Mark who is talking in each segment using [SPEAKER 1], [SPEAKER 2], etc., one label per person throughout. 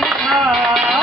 [SPEAKER 1] 啊。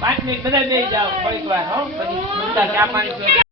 [SPEAKER 1] પાંચ મિનિટ બધા બે જાઓ થોડીક વાર હો. પછી ચા પાણી